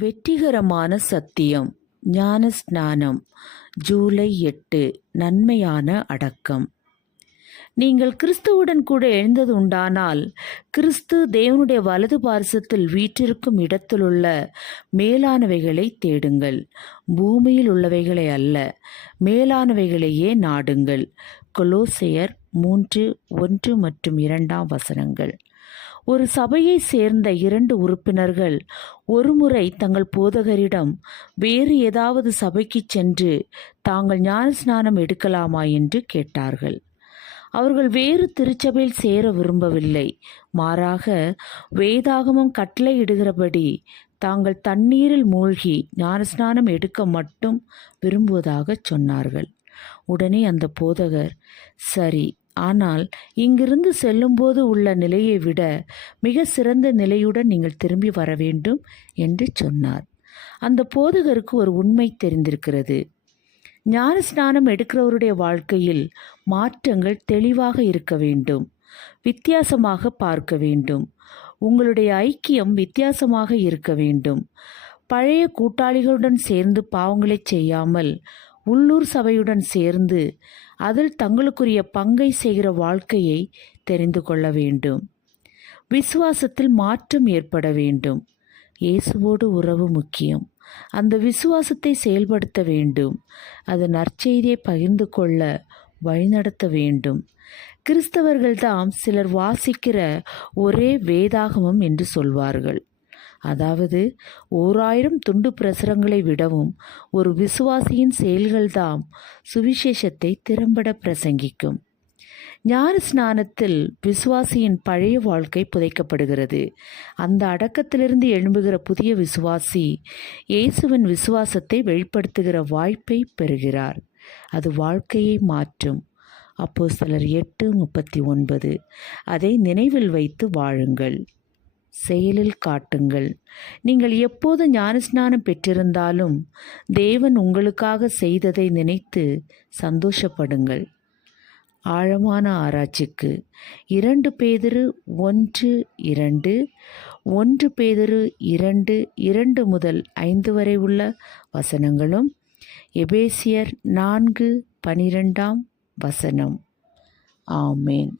வெற்றிகரமான சத்தியம். ஞானஸ்நானம். ஜூலை 8. நன்மையான அடக்கம். நீங்கள் கிறிஸ்துவுடன் கூட எழுந்தது உண்டானால், கிறிஸ்து தேவனுடைய வலது பார்சத்தில் வீற்றிருக்கும் இடத்திலுள்ள மேலானவைகளை தேடுங்கள், பூமியில் உள்ளவைகளை அல்ல, மேலானவைகளையே நாடுங்கள். கொலோசையர் 3:1 மற்றும் 2 ஒரு சபையை சேர்ந்த 2 உறுப்பினர்கள் ஒருமுறை தங்கள் போதகரிடம் வேறு ஏதாவது சபைக்கு சென்று தாங்கள் ஞானஸ்நானம் எடுக்கலாமா என்று கேட்டார்கள். அவர்கள் வேறு திருச்சபையில் சேர விரும்பவில்லை. மாறாக வேதாகமம் கட்டளையிடுகிறபடி தாங்கள் தண்ணீரில் மூழ்கி ஞானஸ்நானம் எடுக்க மட்டும் விரும்புவதாக சொன்னார்கள். உடனே அந்த போதகர், சரி, ஆனால் இங்கிருந்து செல்லும்போது உள்ள நிலையை விட மிக சிறந்த நிலையுடன் நீங்கள் திரும்பி வர வேண்டும் என்று சொன்னார். அந்த போதகருக்கு ஒரு உண்மை தெரிந்திருக்கிறது. ஞானஸ்நானம் எடுக்கிறவருடைய வாழ்க்கையில் மாற்றங்கள் தெளிவாக இருக்க வேண்டும், வித்தியாசமாக பார்க்க வேண்டும். உங்களுடைய ஐக்கியம் வித்தியாசமாக இருக்க வேண்டும். பழைய கூட்டாளிகளுடன் சேர்ந்து பாவங்களை செய்யாமல் உள்ளூர் சபையுடன் சேர்ந்து அதில் தங்களுக்குரிய பங்கை செய்கிற வாழ்க்கையை தெரிந்து கொள்ள வேண்டும். விசுவாசத்தில் மாற்றம் ஏற்பட வேண்டும். இயேசுவோடு உறவு முக்கியம். அந்த விசுவாசத்தை செயல்படுத்த வேண்டும். அது நற்செய்தியை பகிர்ந்து கொள்ள வழிநடத்த வேண்டும். கிறிஸ்தவர்கள்தாம் சிலர் வாசிக்கிற ஒரே வேதாகமம் என்று சொல்வார்கள். அதாவது 1000 துண்டு பிரசுரங்களை விடவும் ஒரு விசுவாசியின் செயல்கள்தாம் சுவிசேஷத்தை திறம்பட பிரசங்கிக்கும். ஞான ஸ்நானத்தில் விசுவாசியின் பழைய வாழ்க்கை புதைக்கப்படுகிறது. அந்த அடக்கத்திலிருந்து எழும்புகிற புதிய விசுவாசி இயேசுவின் விசுவாசத்தை வெளிப்படுத்துகிற வாய்ப்பை பெறுகிறார். அது வாழ்க்கையை மாற்றும். அப்போஸ்தலர் 8:39. அதை நினைவில் வைத்து வாழுங்கள், செயலில் காட்டுங்கள். நீங்கள் எப்போது ஞானஸ்நானம் பெற்றிருந்தாலும் தேவன் உங்களுக்காக செய்ததை நினைத்து சந்தோஷப்படுங்கள். ஆழமான ஆராய்ச்சிக்கு 2 பேதுரு 1:2, 1 பேதுரு 2:2 முதல் 5 வரை உள்ள வசனங்களும், எபேசியர் 4:12. ஆமேன்.